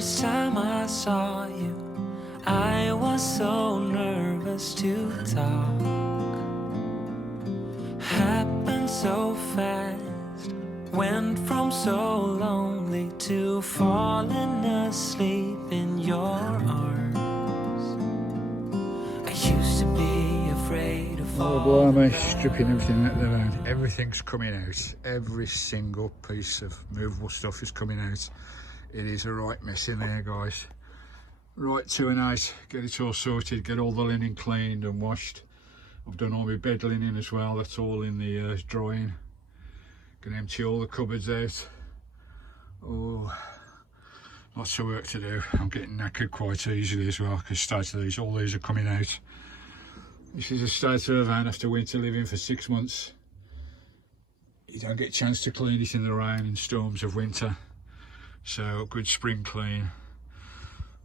first time I saw you, I was so nervous to talk. Happened so fast, went from so lonely to falling asleep in your arms. I used to be afraid of falling. Blimey, stripping everything out of the van. Everything's coming out. Every single piece of movable stuff is coming out. It is a right mess in there, guys. Right to an 8, get it all sorted, get all the linen cleaned and washed. I've done all my bed linen as well, that's all in the drying. Gonna empty all the cupboards out. Oh, lots of work to do. I'm getting knackered quite easily as well, because all these are coming out. This is the state of a van after winter living for 6 months. You don't get a chance to clean it in the rain and storms of winter. So a good spring clean.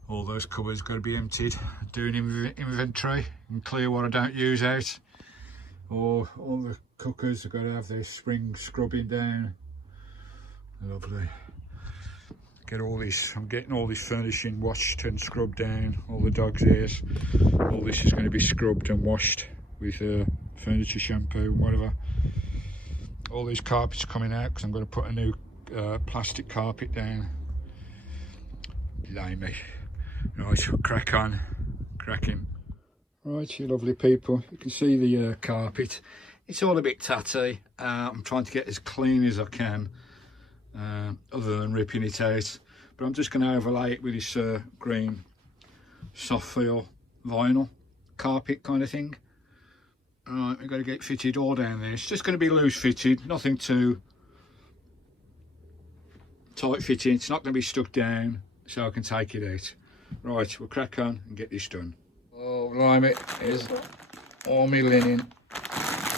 All those cupboards got to be emptied. Do an inventory and clear what I don't use out. Or all the cookers have got to have their spring scrubbing down. Lovely. Get all this. I'm getting all this furnishing washed and scrubbed down. All the dog's ears. All this is going to be scrubbed and washed with furniture shampoo and whatever. All these carpets coming out because I'm going to put a new plastic carpet down. Blimey. Right, we'll crack on, cracking. Right, you lovely people, you can see the carpet. It's all a bit tatty. I'm trying to get as clean as I can, other than ripping it out. But I'm just going to overlay it with this green soft feel vinyl carpet kind of thing. Right, we've got to get fitted all down there. It's just going to be loose fitted, nothing too tight fitting. It's not going to be stuck down, so I can take it out. Right, we'll crack on and get this done. Oh, blimey, here's all my linen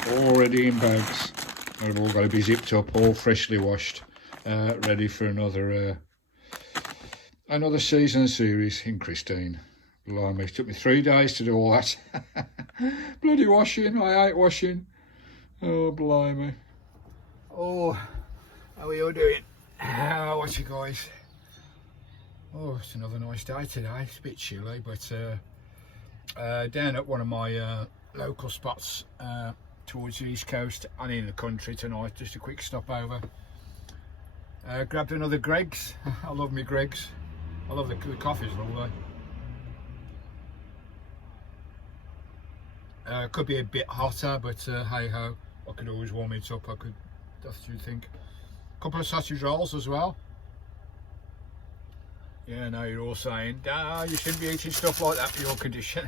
already in bags. They've all got to be zipped up, all freshly washed, ready for another season series in Christine. Blimey, it took me 3 days to do all that. Bloody washing, I hate washing. Oh, blimey. Oh, how are you all doing? What's you guys? Oh, it's another nice day today. It's a bit chilly, but down at one of my local spots towards the east coast and in the country tonight, just a quick stopover. Grabbed another Greggs. I love me Greggs. I love the coffees, lovely. Could be a bit hotter, but hey ho, I could always warm it up. That's what you think. A couple of sausage rolls as well. Yeah, no, you're all saying, nah, you shouldn't be eating stuff like that for your condition.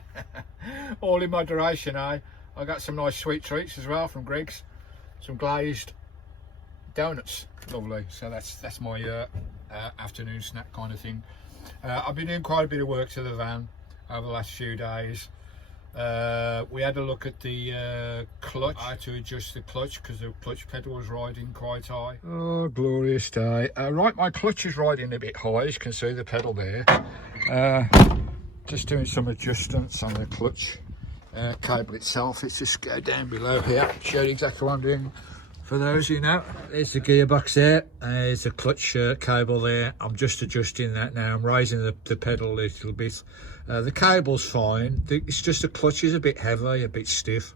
All in moderation, eh? I got some nice sweet treats as well from Greggs. Some glazed donuts, lovely. So that's my afternoon snack kind of thing. I've been doing quite a bit of work to the van over the last few days. We had a look at the clutch. I had to adjust the clutch because the clutch pedal was riding quite high. Oh, glorious day. Right, my clutch is riding a bit high, as you can see the pedal there. Just doing some adjustments on the clutch cable itself. Let's just go down below here, show you exactly what I'm doing. For those who know, there's the gearbox there, there's the clutch cable there. I'm just adjusting that now. I'm raising the pedal a little bit. The cable's fine, it's just the clutch is a bit heavy, a bit stiff.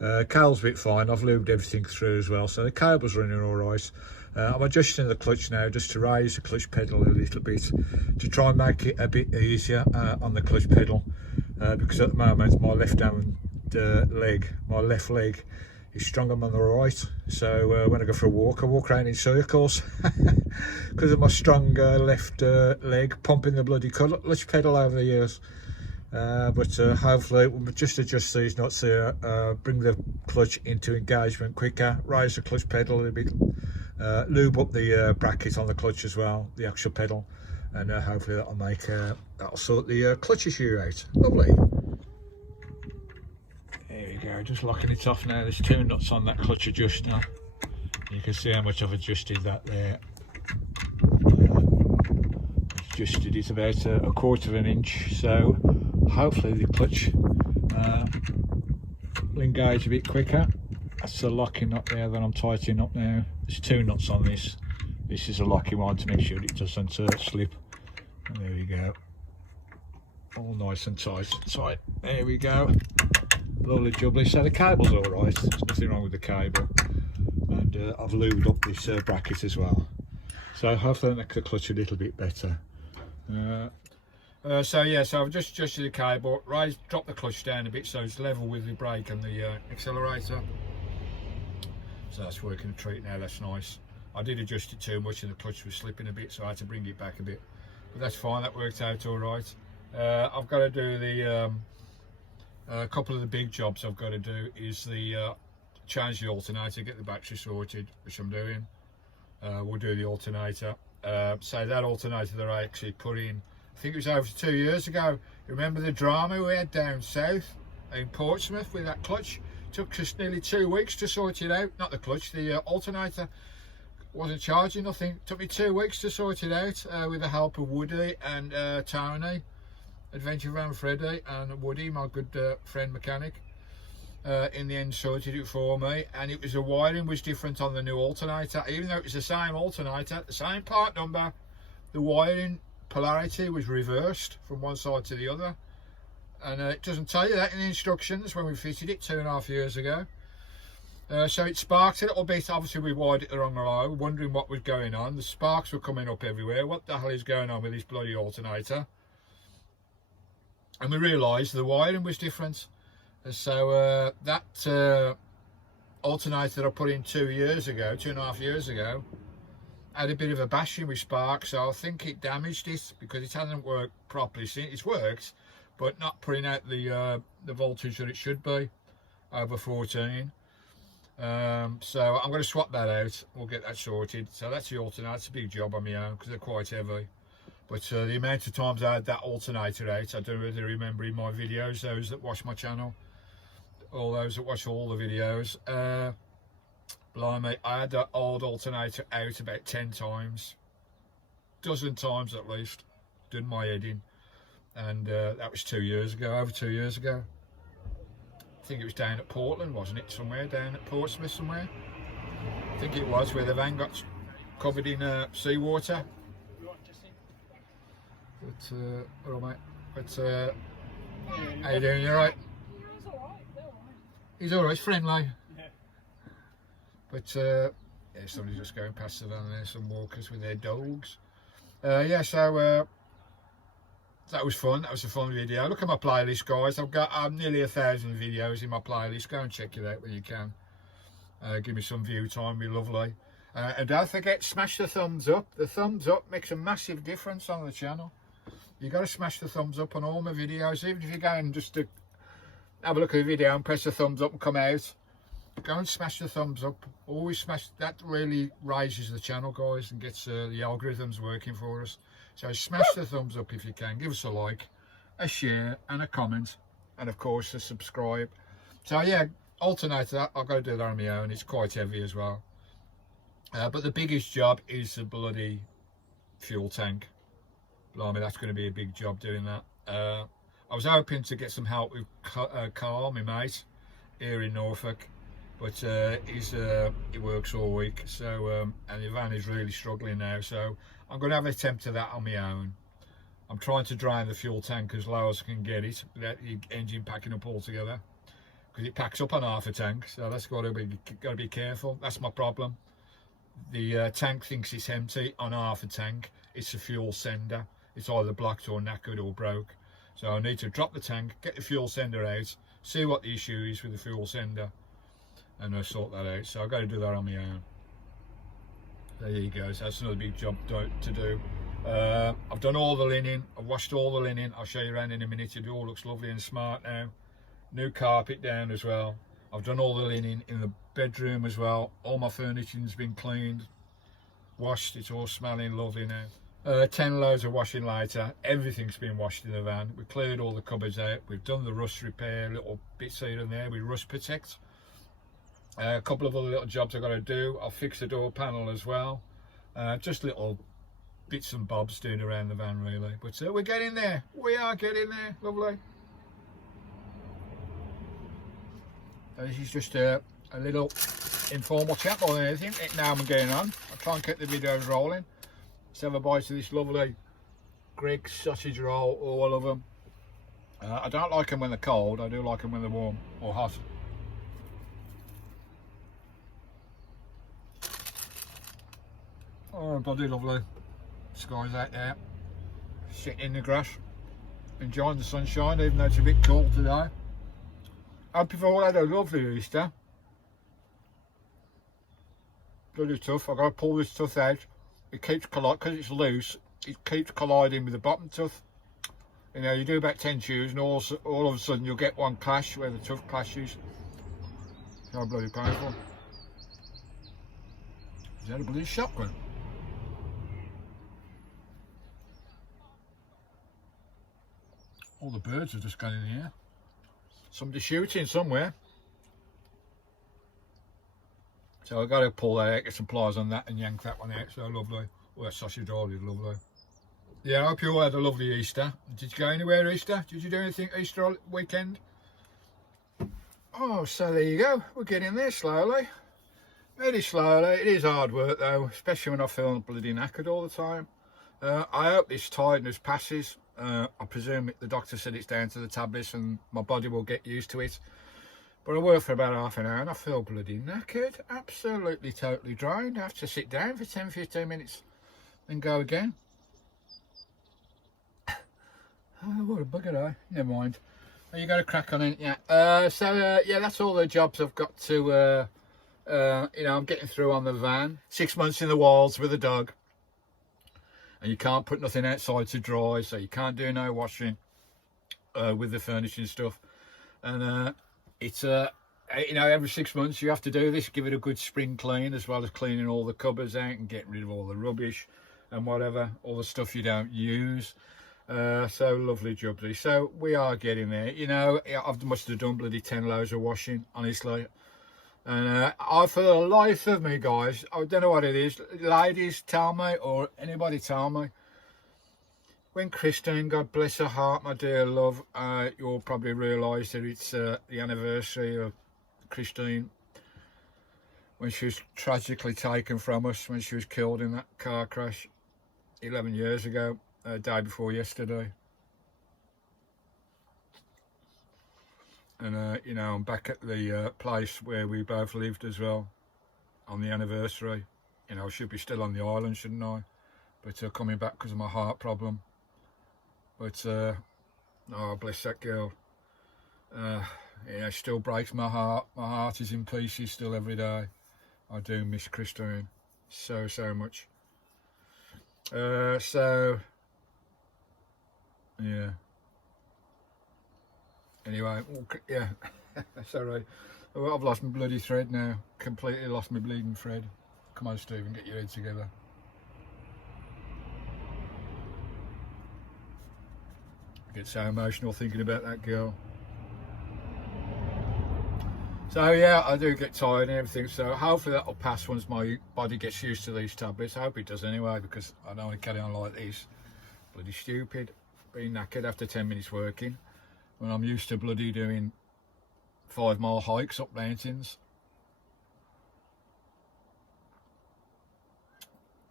Cable's a bit fine, I've lubed everything through as well, so the cable's running all right. I'm adjusting the clutch now just to raise the clutch pedal a little bit, to try and make it a bit easier on the clutch pedal, because at the moment my left leg is stronger than the right, so when I go for a walk, I walk around in circles because of my strong left leg pumping the bloody clutch pedal over the years. But hopefully we'll just adjust these nuts here, bring the clutch into engagement quicker, raise the clutch pedal a little bit, lube up the bracket on the clutch as well, the actual pedal, and hopefully that'll sort the clutch issue out. Lovely. There we go, just locking it off now. There's 2 nuts on that clutch adjuster. You can see how much I've adjusted that there. Adjusted it about a 1/4 of an inch, so hopefully the clutch will engage a bit quicker. That's the locking nut there that I'm tightening up now. There's 2 nuts on this. This is a locking one to make sure it doesn't slip. And there we go. All nice and tight. There we go. Lovely jubbly. So the cable's alright. There's nothing wrong with the cable. And I've lubed up this bracket as well. So hopefully I'll make the clutch a little bit better. So I've just adjusted the cable, dropped the clutch down a bit so it's level with the brake and the accelerator. So that's working a treat now, that's nice. I did adjust it too much and the clutch was slipping a bit, so I had to bring it back a bit. But that's fine, that worked out all right. I've got to do the, a couple of the big jobs I've got to do is the change the alternator, get the battery sorted, which I'm doing. We'll do the alternator. So that alternator that I actually put in, I think it was over 2 years ago. Remember the drama we had down south in Portsmouth with that clutch? Took us nearly 2 weeks to sort it out. Not the clutch, the alternator. Wasn't charging nothing. Took me 2 weeks to sort it out with the help of Woody and Tony, Adventure Van Freddy, and Woody, my good friend mechanic. In the end sorted it for me, and it was the wiring was different on the new alternator. Even though it was the same alternator, the same part number, the wiring polarity was reversed from one side to the other. And it doesn't tell you that in the instructions when we fitted it 2.5 years ago. So it sparked a little bit. Obviously we wired it the wrong way, wondering what was going on. The sparks were coming up everywhere. What the hell is going on with this bloody alternator? And we realised the wiring was different. So that alternator that I put in 2.5 years ago, had a bit of a bashing with spark, so I think it damaged it because it hasn't worked properly since. It's worked, but not putting out the voltage that it should be, over 14. So I'm going to swap that out. We'll get that sorted. So that's the alternator. It's a big job on my own because they're quite heavy. But the amount of times I had that alternator out, I don't really remember in my videos, those that watch my channel, all those that watch all the videos. Blimey, I had that old alternator out about 10 times, dozen times at least, done my head in. And that was 2 years ago, over 2 years ago. I think it was down at Portland, wasn't it? Somewhere down at Portsmouth somewhere. I think it was, where the van got covered in seawater. But, all right, mate. But, how you doing? You alright? He's alright, they're alright. He's alright, he's friendly. Yeah. But, yeah, somebody's just going past the van there, some walkers with their dogs. Yeah, so, that was fun. That was a fun video. Look at my playlist, guys. I've got nearly 1,000 videos in my playlist. Go and check it out when you can. Give me some view time, be lovely. And don't forget, smash the thumbs up. The thumbs up makes a massive difference on the channel. You got to smash the thumbs up on all my videos. Even if you go and just have a look at the video and press the thumbs up and come out, go and smash the thumbs up. Always smash. That really raises the channel, guys, and gets the algorithms working for us. So smash the thumbs up if you can. Give us a like, a share and a comment, and of course a subscribe. So yeah, alternator, I've got to do that on my own. It's quite heavy as well. But the biggest job is the bloody fuel tank. Blimey, that's going to be a big job doing that. I was hoping to get some help with Carl, my mate, here in Norfolk, but he works all week. So and the van is really struggling now. So I'm going to have an attempt at that on my own. I'm trying to drain the fuel tank as low as I can get it without the engine packing up altogether, because it packs up on half a tank. So that's got to be careful. That's my problem. The tank thinks it's empty on half a tank. It's a fuel sender. It's either blocked or knackered or broke. So I need to drop the tank, get the fuel sender out, see what the issue is with the fuel sender, and sort that out. So I've got to do that on my own. There you go. So that's another big job to do. I've done all the linen. I've washed all the linen. I'll show you around in a minute. It all looks lovely and smart now. New carpet down as well. I've done all the linen in the bedroom as well. All my furniture's been cleaned, washed. It's all smelling lovely now. 10 loads of washing later, everything's been washed in the van. We cleared all the cupboards out. We've done the rust repair, little bits here and there with rust protect. A couple of other little jobs I've got to do. I'll fix the door panel as well. Just little bits and bobs doing around the van really. But we're getting there. We are getting there. Lovely. This is just a little informal chat more than anything. Now I'm getting on. I'll try and keep the videos rolling. Let's have a bite of this lovely Greg's sausage roll, all of them. I don't like them when they're cold, I do like them when they're warm or hot. Oh, bloody lovely. Sky's out there, sitting in the grass, enjoying the sunshine, even though it's a bit cold today. Hope you've all had a lovely Easter. Bloody tough. I've got to pull this tooth out. It keeps colliding, because it's loose, it keeps colliding with the bottom tooth. You know, you do about 10 chews and all of a sudden you'll get one clash where the tooth clashes. So bloody painful. Is that a bloody shotgun? All the birds have just gone in here. Somebody shooting somewhere. So I've got to pull that out, get some pliers on that and yank that one out. So lovely. Oh, that sausage roll is lovely. Yeah, I hope you all had a lovely Easter. Did you go anywhere Easter? Did you do anything Easter weekend? Oh, so there you go. We're getting there slowly. Really slowly. It is hard work though, especially when I feel bloody knackered all the time. I hope this tiredness passes. I presume the doctor said it's down to the tablets and my body will get used to it. But I work for about half an hour and I feel bloody knackered. Absolutely, totally drained. I have to sit down for 10-15 minutes and go again. Oh, what a bugger, eh? Never mind. Oh, you got to crack on it, yeah. Yeah, that's all the jobs I've got to, you know, I'm getting through on the van. 6 months in the wilds with a dog. And you can't put nothing outside to dry, so you can't do no washing with the furnishing stuff. And it's, you know, every 6 months you have to do this, give it a good spring clean, as well as cleaning all the cupboards out and getting rid of all the rubbish and whatever, all the stuff you don't use. So lovely jubbly. So we are getting there. You know, I must have done bloody 10 loads of washing, honestly. And I, for the life of me, guys, I don't know what it is. Ladies, tell me, or anybody tell me. When Christine, God bless her heart, my dear love, you'll probably realise that it's the anniversary of Christine, when she was tragically taken from us, when she was killed in that car crash 11 years ago, day before yesterday. And you know, I'm back at the place where we both lived as well on the anniversary. You know, I should be still on the island, shouldn't I? But coming back because of my heart problem. But oh, bless that girl. You know, still breaks my heart. My heart is in pieces still every day. I do miss Christine so much. So yeah. Anyway, yeah, sorry. Well, I've lost my bloody thread now. Completely lost my bleeding thread. Come on, Stephen, get your head together. I get so emotional thinking about that girl. So yeah, I do get tired and everything. So hopefully that will pass once my body gets used to these tablets. I hope it does anyway, because I don't want to carry on like this. Bloody stupid. Being knackered after 10 minutes working, when I'm used to bloody doing 5-mile hikes up mountains.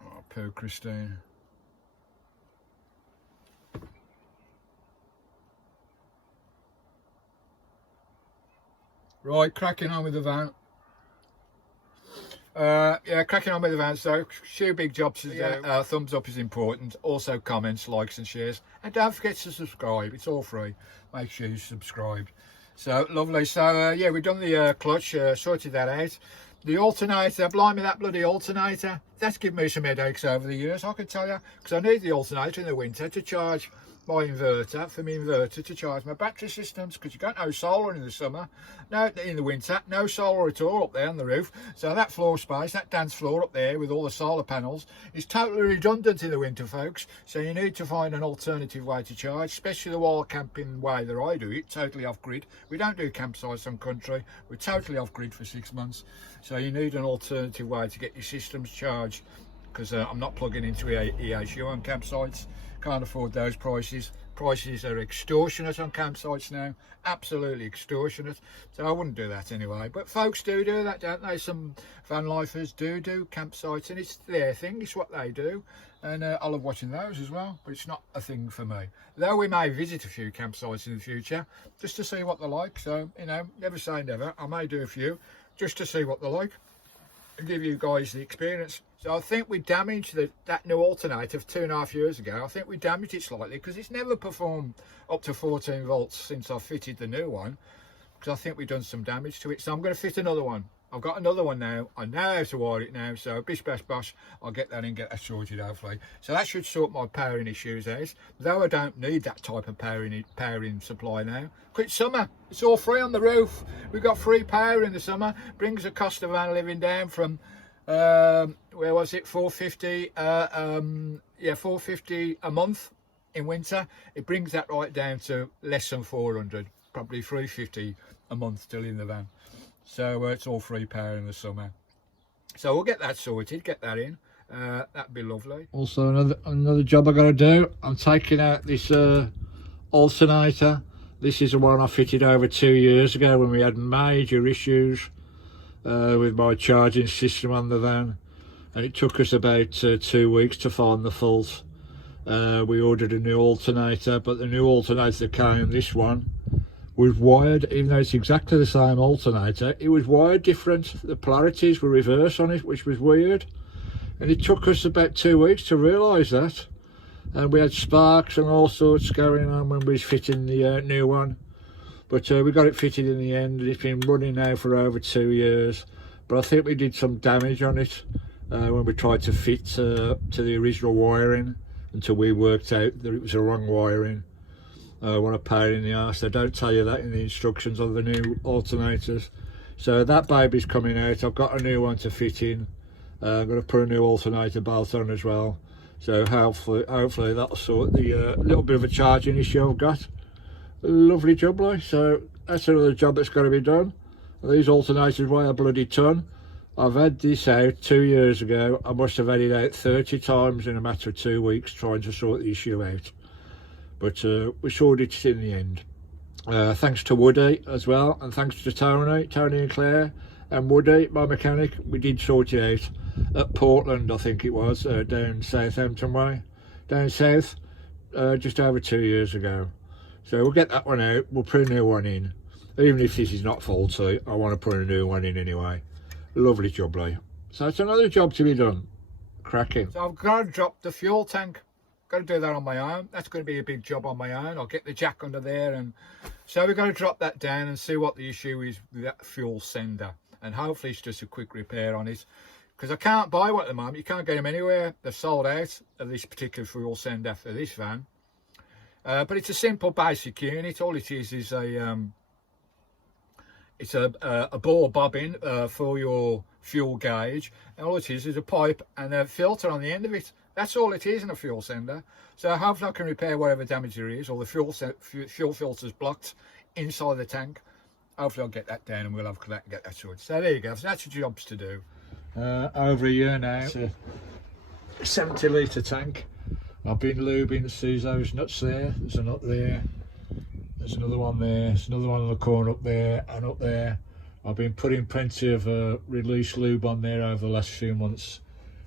Oh, poor Christine. Right, cracking on with the van. Yeah, cracking on with the van. So, few big jobs to do. Thumbs up is important. Also, comments, likes, and shares. And don't forget to subscribe. It's all free. Make sure you subscribe. So lovely. So yeah, we've done the clutch, sorted that out. The alternator, blimey, that bloody alternator. That's given me some headaches over the years, I can tell you, because I need the alternator in the winter to charge my inverter, for my inverter to charge my battery systems, because you got no solar in the summer, no in the winter, no solar at all up there on the roof. So that floor space, that dance floor up there with all the solar panels, is totally redundant in the winter, folks. So you need to find an alternative way to charge, especially the wild camping way that I do it, totally off grid. We don't do campsites on country, we're totally off grid for 6 months. So you need an alternative way to get your systems charged, because I'm not plugging into EHU on campsites. Can't afford those prices. Prices are extortionate on campsites now, absolutely extortionate. So I wouldn't do that anyway. But folks do that, don't they? Some van lifers do campsites, and it's their thing, it's what they do. and I love watching those as well, but it's not a thing for me. Though we may visit a few campsites in the future just to see what they're like, so you know, never say never. I may do a few just to see what they're like and give you guys the experience. So I think we damaged that new alternator 2.5 years ago. I think we damaged it slightly because it's never performed up to 14 volts since I fitted the new one, because I think we've done some damage to it. So I'm going to fit another one. I've got another one now. I know how to wire it now, so bish bash bosh, I'll get that and get that sorted hopefully. So that should sort my powering issues out, though I don't need that type of powering supply now. It's summer, it's all free on the roof. We've got free power in the summer. Brings the cost of van living down from where was it, 450 yeah, 450 a month in winter. It brings that right down to less than 400, probably 350 a month still in the van. So it's all free power in the summer. So we'll get that sorted, get that in. That'd be lovely. Also another job I got to do. I'm taking out this alternator. This is the one I fitted over 2 years ago when we had major issues with my charging system on the van, and it took us about 2 weeks to find the fault. We ordered a new alternator, but the new alternator that came, this one, was wired, even though it's exactly the same alternator, it was wired different. The polarities were reversed on it, which was weird, and it took us about 2 weeks to realise that. And we had sparks and all sorts going on when we was fitting the new one, but we got it fitted in the end, and it's been running now for over 2 years. But I think we did some damage on it when we tried to fit to the original wiring, until we worked out that it was the wrong wiring. What a pain in the arse. They don't tell you that in the instructions of the new alternators. So that baby's coming out. I've got a new one to fit in. I'm going to put a new alternator bolt on as well. So hopefully that'll sort the little bit of a charging issue I've got. Lovely job, like. So that's another job that's got to be done. These alternators weigh a bloody ton. I've had this out 2 years ago. I must have had it out 30 times in a matter of 2 weeks trying to sort the issue out. But we sorted it in the end. Thanks to Woody as well, and thanks to Tony and Claire and Woody, my mechanic. We did sort it out at Portland, I think it was, down Southampton way, down south, just over 2 years ago. So we'll get that one out, we'll put a new one in. Even if this is not faulty, I want to put a new one in anyway. Lovely job, like. So it's another job to be done. Cracking. So I've got to drop the fuel tank. Got to do that on my own. That's going to be a big job on my own. I'll get the jack under there, and so we're going to drop that down and see what the issue is with that fuel sender, and hopefully it's just a quick repair on it, because I can't buy one at the moment. You can't get them anywhere. They're sold out of this particular fuel sender for this van, but it's a simple basic unit. All it is a it's a ball bobbin for your fuel gauge, and all it is a pipe and a filter on the end of it. That's all it is in a fuel sender. So hopefully I can repair whatever damage there is, or the fuel filter's blocked inside the tank. Hopefully I'll get that down and we'll have to get that sorted. So there you go. So that's your jobs to do. Over a year now. It's a 70 litre tank. I've been lubing Suzo's nuts there. There's a nut there. There's another one there. There's another one on the corner up there and up there. I've been putting plenty of release lube on there over the last few months,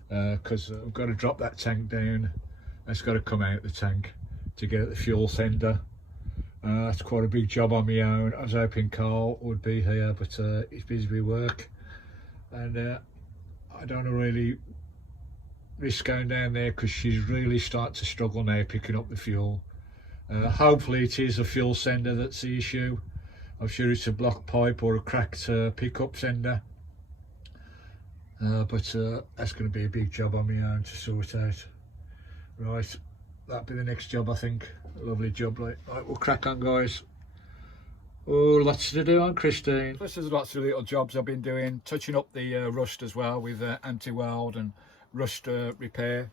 because I've got to drop that tank down. That's got to come out the tank to get at the fuel sender. That's quite a big job on my own. I was hoping Carl would be here, but he's busy with work, and I don't want to really risk going down there because she's really starting to struggle now picking up the fuel. Hopefully it is a fuel sender that's the issue. I'm sure it's a blocked pipe or a cracked pickup sender. But that's going to be a big job on my own to sort out. Right, that'll be the next job, I think. A lovely job, like. Right, we'll crack on, guys. Oh, lots to do on Christine. Plus there's lots of little jobs I've been doing, touching up the rust as well with anti-weld and rust repair.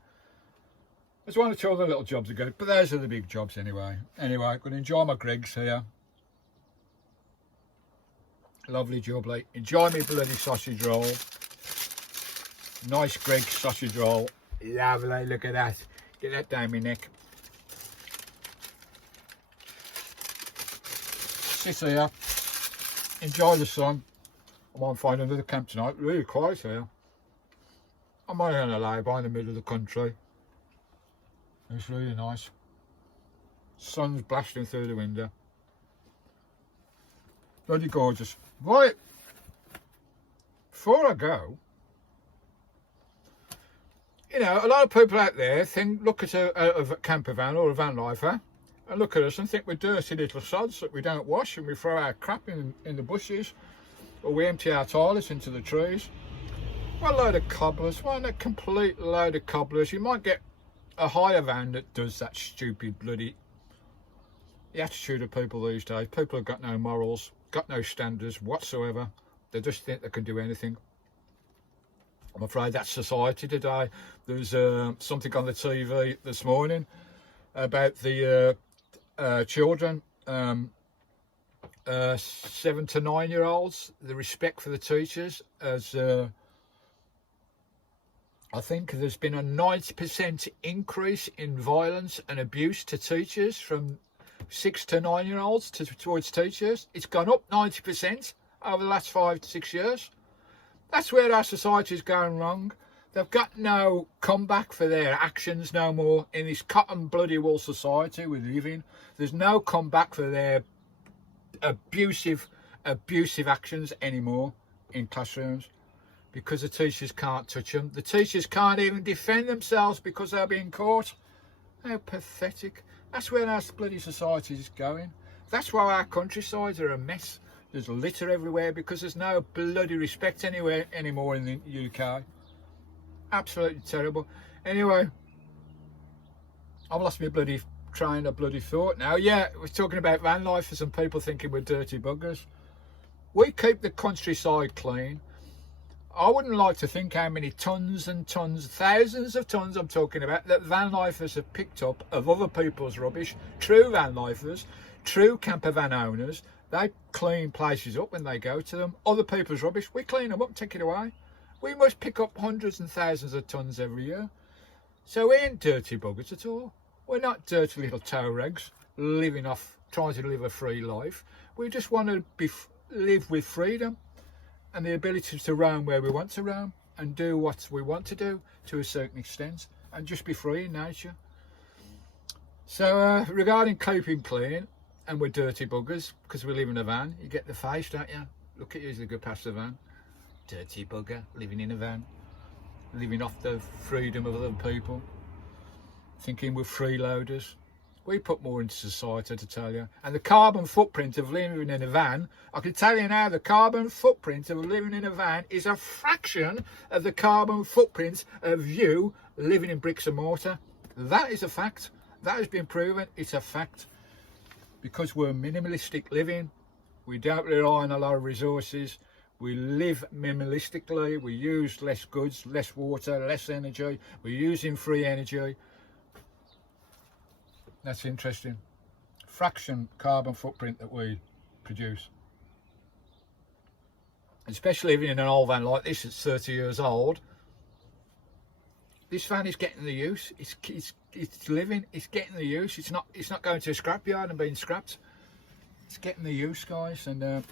There's one or two other little jobs to go, but those are the big jobs anyway. Anyway, I'm going to enjoy my Greggs here. Lovely job, like. Enjoy me bloody sausage roll. Nice Greggs sausage roll. Lovely, look at that. Get that down my neck. Sit here. Enjoy the sun. I might find another camp tonight. Really quiet here. I'm out on a lay-by in the middle of the country. It's really nice. Sun's blasting through the window. Bloody gorgeous. Right, before I go, you know, a lot of people out there look at a camper van or a van lifer and look at us and think we're dirty little sods that we don't wash and we throw our crap in the bushes, or we empty our toilets into the trees. What a load of cobblers, what a complete load of cobblers. You might get a hire van that does that stupid bloody... The attitude of people these days, people have got no morals, got no standards whatsoever. They just think they can do anything. I'm afraid that's society today. There's something on the TV this morning about the children, 7 to 9 year olds, the respect for the teachers, as I think there's been a 90% increase in violence and abuse to teachers from 6 to 9 year olds towards teachers. It's gone up 90% over the last 5 to 6 years. That's where our society is going wrong. They've got no comeback for their actions no more in this cotton bloody wool society we live in. There's no comeback for their abusive actions anymore in classrooms, because the teachers can't touch them. The teachers can't even defend themselves because they're being caught. How pathetic. That's where our bloody society is going. That's why our countrysides are a mess. There's litter everywhere because there's no bloody respect anywhere anymore in the UK. Absolutely terrible. Anyway, I've lost my bloody train of bloody thought now. Yeah, we're talking about van lifers and people thinking we're dirty buggers. We keep the countryside clean. I wouldn't like to think how many tons and tons, thousands of tons I'm talking about, that van lifers have picked up of other people's rubbish. True van lifers, true camper van owners, they clean places up when they go to them. Other people's rubbish, we clean them up, take it away. We must pick up hundreds and thousands of tons every year. So we ain't dirty buggers at all. We're not dirty little toe rags living off, trying to live a free life. We just want to live with freedom and the ability to roam where we want to roam and do what we want to do to a certain extent and just be free in nature. So regarding keeping clean, and we're dirty buggers because we live in a van, you get the face, don't you? Look at you as they go past the van. Dirty bugger, living in a van, living off the freedom of other people, thinking we're freeloaders. We put more into society, to tell you. And the carbon footprint of living in a van, I can tell you now, the carbon footprint of living in a van is a fraction of the carbon footprint of you living in bricks and mortar. That is a fact. That has been proven. It's a fact. Because we're minimalistic living, we don't rely on a lot of resources. We live minimalistically. We use less goods, less water, less energy. We're using free energy. That's interesting. Fraction carbon footprint that we produce. Especially living in an old van like this, it's 30 years old. This van is getting the use. It's living. It's getting the use. It's not going to a scrapyard and being scrapped. It's getting the use, guys, and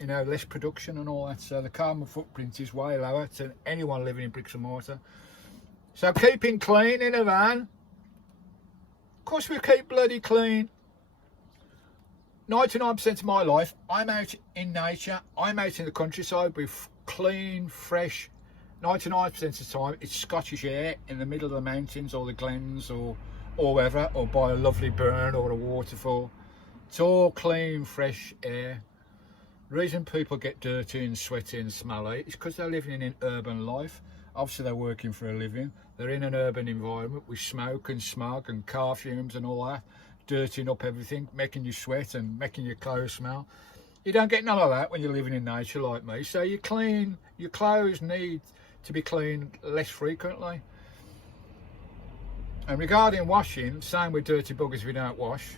you know, less production and all that. So the carbon footprint is way lower than anyone living in bricks and mortar. So keeping clean in a van. Of course we keep bloody clean. 99% of my life, I'm out in nature. I'm out in the countryside with clean, fresh. 99% of the time, it's Scottish air in the middle of the mountains or the glens or wherever, or by a lovely burn or a waterfall. It's all clean, fresh air. The reason people get dirty and sweaty and smelly is because they're living in an urban life. Obviously they're working for a living. They're in an urban environment with smoke and smog and car fumes and all that, dirtying up everything, making you sweat and making your clothes smell. You don't get none of that when you're living in nature like me. So you clean, your clothes need to be cleaned less frequently. And regarding washing, same with dirty buggers if you don't wash.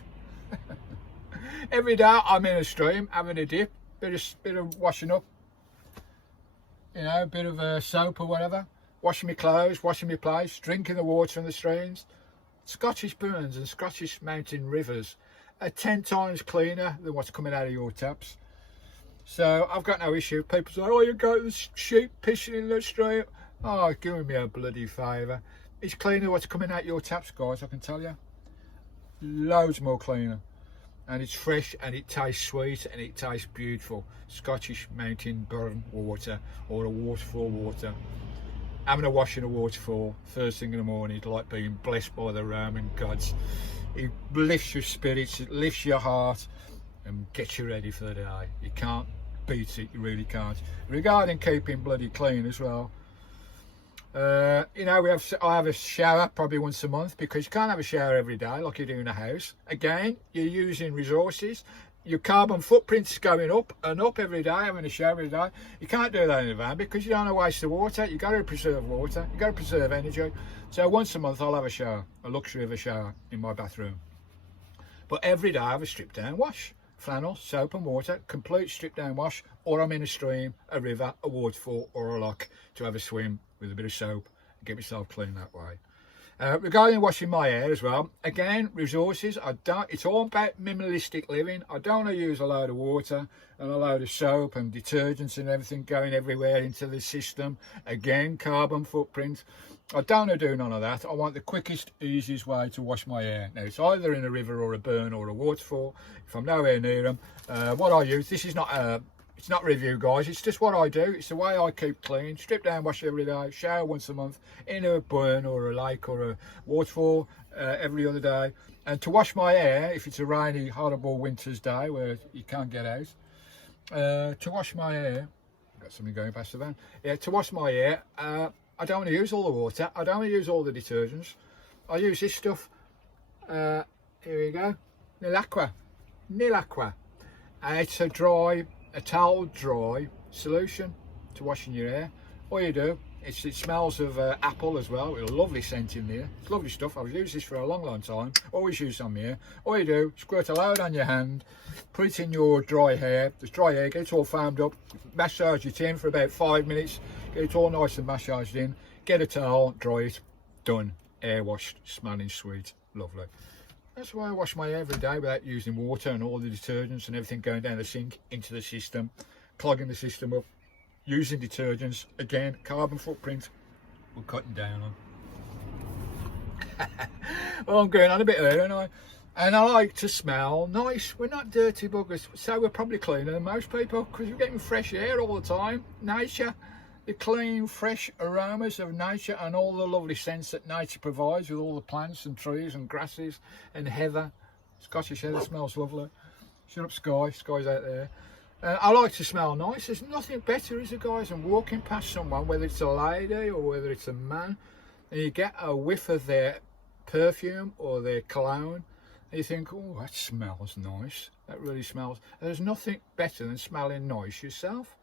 Every day I'm in a stream having a dip, bit of washing up, you know, a bit of soap or whatever, washing my clothes, washing my place, drinking the water from the streams. Scottish burns and Scottish mountain rivers are 10 times cleaner than what's coming out of your taps. So I've got no issue. People say, oh, you got the sheep pissing in the stream. Oh, give me a bloody favour. It's cleaner what's coming out your taps, guys, I can tell you. Loads more cleaner. And it's fresh and it tastes sweet and it tastes beautiful. Scottish mountain burn water or a waterfall water. Having a wash in a waterfall first thing in the morning is like being blessed by the Roman gods. It lifts your spirits, it lifts your heart and gets you ready for the day. You can't beat it, you really can't. Regarding keeping bloody clean as well, you know, I have a shower probably once a month, because you can't have a shower every day like you do in a house. Again, you're using resources. Your carbon footprint's going up and up every day, having a shower every day. You can't do that in a van because you don't want to waste the water. You've got to preserve water, you've got to preserve energy. So once a month I'll have a shower, a luxury of a shower in my bathroom. But every day I have a strip down wash. Flannel, soap and water, complete strip down wash, or I'm in a stream, a river, a waterfall or a loch to have a swim with a bit of soap and get myself clean that way. Regarding washing my hair as well, again, resources, it's all about minimalistic living. I don't want to use a load of water and a load of soap and detergents and everything going everywhere into the system. Again, carbon footprint. I don't want to do none of that. I want the quickest, easiest way to wash my hair. Now, it's either in a river or a burn or a waterfall. If I'm nowhere near them, what I use, this is not it's not review, guys, it's just what I do. It's the way I keep clean. Strip down wash every day, shower once a month in a burn or a lake or a waterfall every other day. And to wash my hair, if it's a rainy horrible winter's day where you can't get out, to wash my hair, got something going past the van, yeah, to wash my hair, I don't want to use all the water, I don't want to use all the detergents. I use this stuff, here we go, Nil Aqua. It's a towel dry solution to washing your hair. All you do, it smells of apple as well, with a lovely scent in there. It's lovely stuff. I've used this for a long time, always use on my hair. All you do, squirt a load on your hand, put it in your dry hair, get it all foamed up, massage it in for about 5 minutes, get it all nice and massaged in, get a towel, dry it, done, hair washed, smelling sweet, lovely. That's why I wash my hair every day without using water and all the detergents and everything going down the sink into the system, clogging the system up, using detergents. Again, carbon footprint, we're cutting down on. Well, I'm going on a bit there, aren't I? And I like to smell nice. We're not dirty buggers, so we're probably cleaner than most people because we're getting fresh air all the time. Nature, the clean, fresh aromas of nature and all the lovely scents that nature provides with all the plants and trees and grasses and heather. Scottish heather smells lovely. Shut up, Sky's out there. I like to smell nice. There's nothing better, is it, guys, than walking past someone, whether it's a lady or whether it's a man, and you get a whiff of their perfume or their cologne, and you think, oh, that smells nice. That really smells. There's nothing better than smelling nice yourself.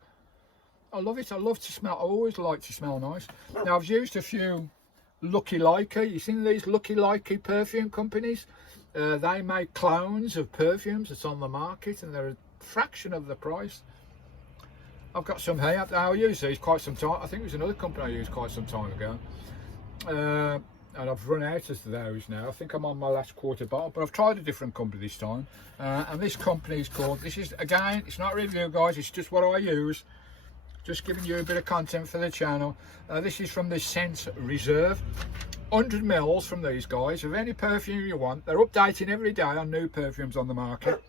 I love it. I love to smell. I always like to smell nice. Now, I've used a few Lucky Likey. You've seen these Lucky Likey perfume companies? They make clones of perfumes that's on the market and they're a fraction of the price. I've got some here. I'll use these quite some time. I think it was another company I used quite some time ago. And I've run out of those now. I think I'm on my last quarter bottle, but I've tried a different company this time. And this company is called, this is, again, it's not a review, guys, it's just what I use. Just giving you a bit of content for the channel. This is from the Scent Reserve. 100 mils from these guys of any perfume you want. They're updating every day on new perfumes on the market.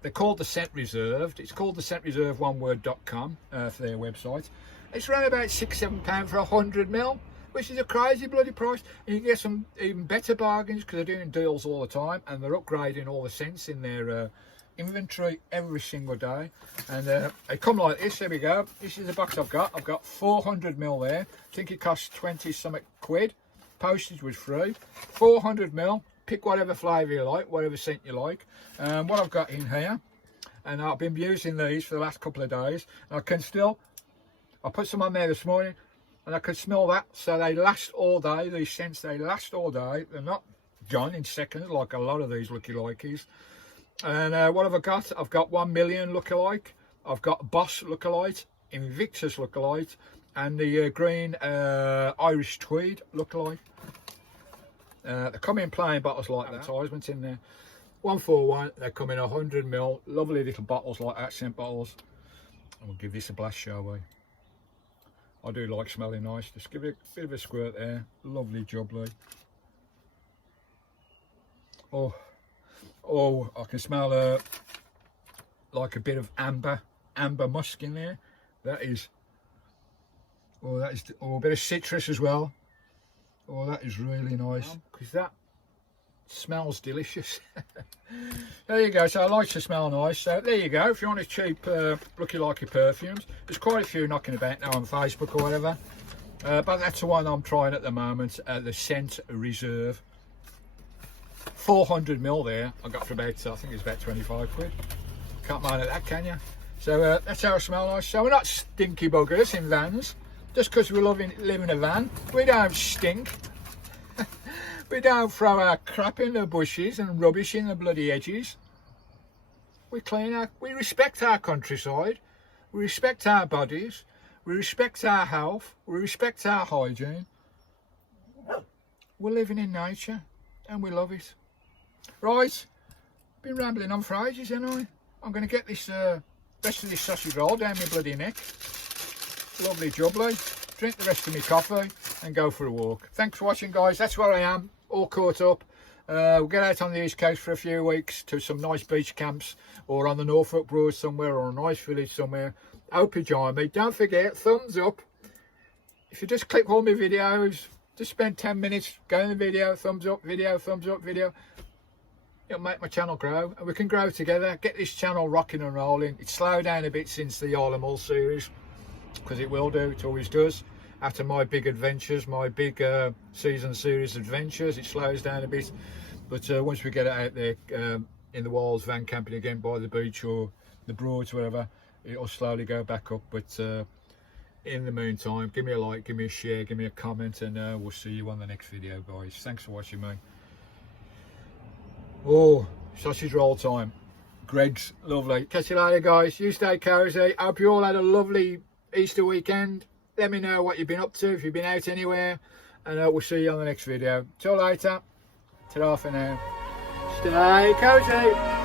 They're called the Scent Reserved. It's called the scentreserve1word.com for their website. It's around about £6-7 for 100 mil, which is a crazy bloody price. And you can get some even better bargains because they're doing deals all the time and they're upgrading all the scents in their inventory every single day. And they come like this. There we go. This is the box I've got 400 mil there. I think it costs 20 something quid. Postage was free. 400 mil. Pick whatever flavour you like, whatever scent you like. What I've got in here, and I've been using these for the last couple of days, and I put some on there this morning and I could smell that. So they last all day. These scents, they last all day. They're not gone in seconds like a lot of these Lucky Likeys. And what have I got? I've got 1 million lookalike, I've got Boss lookalike, Invictus lookalike, and the green Irish Tweed lookalike. They come in plain bottles like advertisements in there. 141, they come in 100 mil, lovely little bottles like accent bottles. And we'll give this a blast, shall we? I do like smelling nice. Just give it a bit of a squirt there. Lovely job, Lee. Oh, I can smell like a bit of amber musk in there. That is, a bit of citrus as well. Oh, that is really nice, because that smells delicious. There you go. So I like to smell nice. So there you go. If you want a cheap looky likey perfumes, there's quite a few knocking about now on Facebook or whatever, but that's the one I'm trying at the moment, the Scent Reserve. 400 ml there. I got for about, I think it's about 25 quid. Can't mind at that, can you? So that's how I smell nice. So we're not stinky buggers in vans. Just because we live in a van, we don't stink. We don't throw our crap in the bushes and rubbish in the bloody edges. We we respect our countryside. We respect our bodies. We respect our health. We respect our hygiene. We're living in nature and we love it. Right, been rambling on for ages, haven't I? I'm going to get this rest of this sausage roll down my bloody neck. Lovely jubbly. Drink the rest of my coffee and go for a walk. Thanks for watching, guys. That's where I am, all caught up. We'll get out on the East Coast for a few weeks to some nice beach camps, or on the Norfolk Broad somewhere, or a nice village somewhere. Hope you join me. Don't forget, thumbs up. If you just click all my videos, just spend 10 minutes going the video, thumbs up, video, thumbs up, video. It'll make my channel grow, and we can grow together. Get this channel rocking and rolling. It's slowed down a bit since the Isle of Mull series, because it will do, it always does. After my big adventures, my big season series adventures, it slows down a bit. But once we get it out there in the wilds, van camping again by the beach or the Broads, whatever, it'll slowly go back up. But in the meantime, give me a like, give me a share, give me a comment, and we'll see you on the next video, guys. Thanks for watching me. Oh, sausage roll time. Greg's, lovely. Catch you later, guys. You stay cozy. Hope you all had a lovely Easter weekend. Let me know what you've been up to, if you've been out anywhere, and we'll see you on the next video. Till later. Ta-ra for now. Stay cozy.